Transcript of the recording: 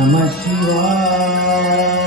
Namah Shivaya.